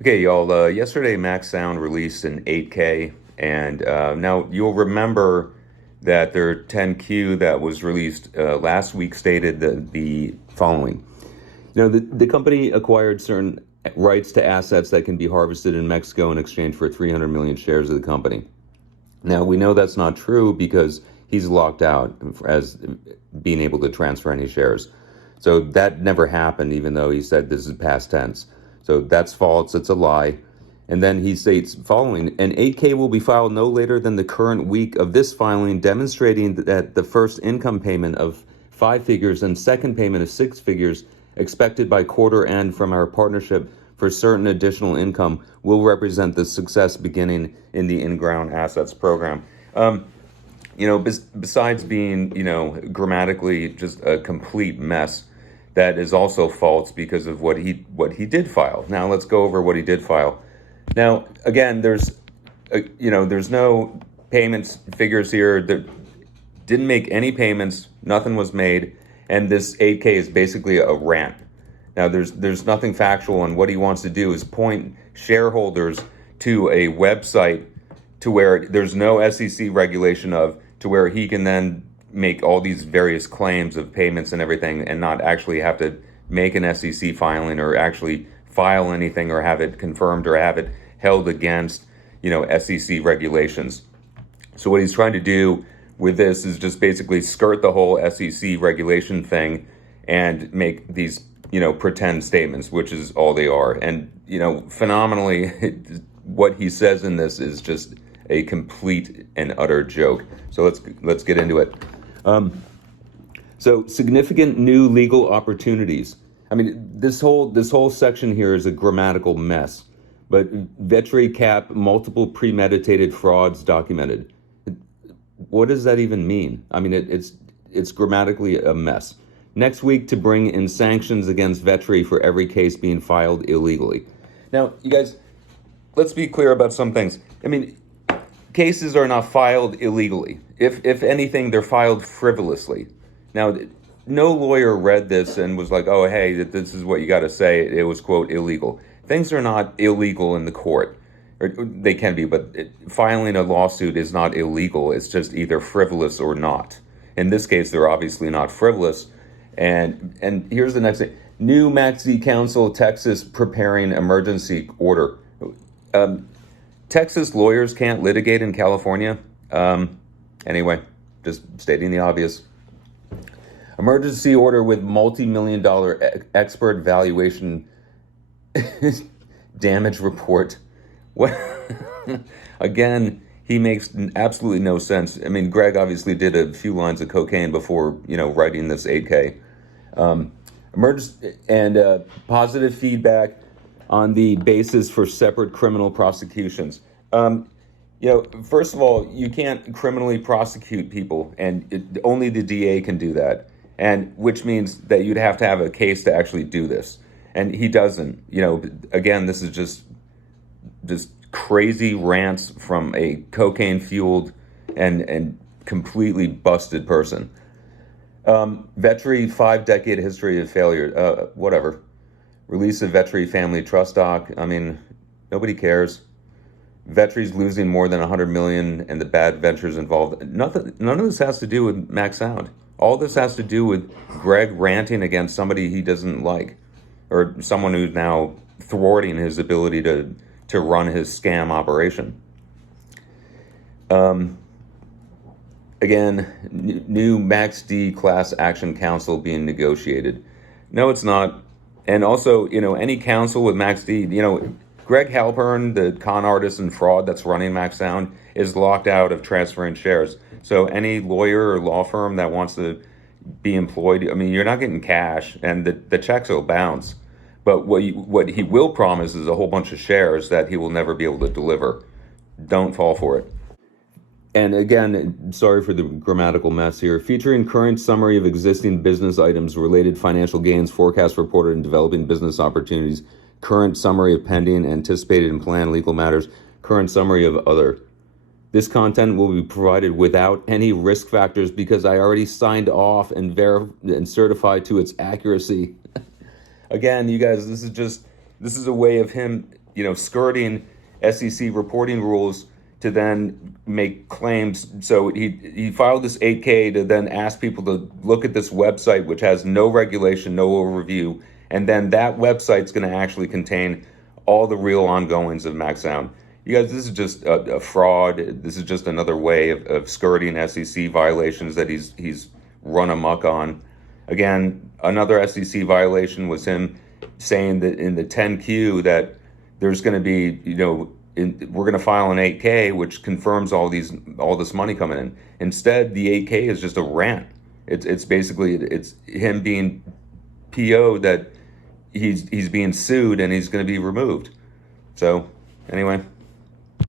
Okay, y'all. Yesterday, Max Sound released an 8K, and now you'll remember that their 10Q that was released last week stated the following. The company acquired certain rights to assets that can be harvested in Mexico in exchange for 300 million shares of the company. Now, we know that's not true because he's locked out as being able to transfer any shares. So that never happened, even though he said this is past tense. So that's false. It's a lie. And then he states following, an 8K will be filed no later than the current week of this filing, demonstrating that the first income payment of 5 figures and second payment of 6 figures expected by quarter end from our partnership for certain additional income will represent the success beginning in the in-ground assets program. Besides being, grammatically just a complete mess, that is also false because of what he did file. Now let's go over what he did file. Now again, there's no payments figures here. There didn't make any payments. Nothing was made, and this 8K is basically a rant. Now there's nothing factual, and what he wants to do is point shareholders to a website to where there's no SEC regulation of, to where he can then make all these various claims of payments and everything and not actually have to make an SEC filing or actually file anything or have it confirmed or have it held against, SEC regulations. So what he's trying to do with this is just basically skirt the whole SEC regulation thing and make these, pretend statements, which is all they are. And, phenomenally, what he says in this is just a complete and utter joke. So let's get into it. So significant new legal opportunities. I mean, this whole section here is a grammatical mess. But Vetri cap, multiple premeditated frauds documented. What does that even mean? I mean, it's grammatically a mess. Next week to bring in sanctions against Vetri for every case being filed illegally. Now, you guys, let's be clear about some things. I mean, cases are not filed illegally. If anything, they're filed frivolously. Now, no lawyer read this and was like, oh, hey, this is what you got to say. It was, quote, illegal. Things are not illegal in the court. Or they can be, but filing a lawsuit is not illegal. It's just either frivolous or not. In this case, they're obviously not frivolous. And here's the next thing. New MAXD Council, Texas, preparing emergency order. Texas lawyers can't litigate in California. Anyway, just stating the obvious. Emergency order with multi-million-dollar expert valuation damage report. What? Again, he makes absolutely no sense. I mean, Greg obviously did a few lines of cocaine before, writing this 8K. Emergency and positive feedback on the basis for separate criminal prosecutions. First of all, you can't criminally prosecute people, and only the DA can do that, and which means that you'd have to have a case to actually do this, and he doesn't. Again, this is just crazy rants from a cocaine-fueled and completely busted person. Vetri, 5-decade history of failure. Whatever. Release of Vetri family trust doc. I mean, nobody cares. Vetri's losing more than 100 million and the bad ventures involved. None of this has to do with Max Sound. All this has to do with Greg ranting against somebody he doesn't like, or someone who's now thwarting his ability to run his scam operation. Again, new MAXD class action council being negotiated. No, it's not. And also, any council with MAXD, Greg Halpern, the con artist and fraud that's running Max Sound, is locked out of transferring shares. So any lawyer or law firm that wants to be employed, I mean, you're not getting cash, and the checks will bounce. But what he will promise is a whole bunch of shares that he will never be able to deliver. Don't fall for it. And again, sorry for the grammatical mess here. Featuring current summary of existing business items, related financial gains, forecast reported, and developing business opportunities. Current summary of pending, anticipated, and planned legal matters. Current summary of other. This content will be provided without any risk factors because I already signed off and certified to its accuracy. Again, you guys, this is a way of him, skirting SEC reporting rules to then make claims. So he filed this 8K to then ask people to look at this website, which has no regulation, no overview, and then that website's going to actually contain all the real ongoings of MAXD. You guys, this is just a fraud. This is just another way of skirting SEC violations that he's run amok on. Again, another SEC violation was him saying that in the 10Q that there's going to be, we're going to file an 8K, which confirms all this money coming in. Instead, the 8K is just a rant. It's basically it's him being PO'd that he's being sued and he's going to be removed. So anyway.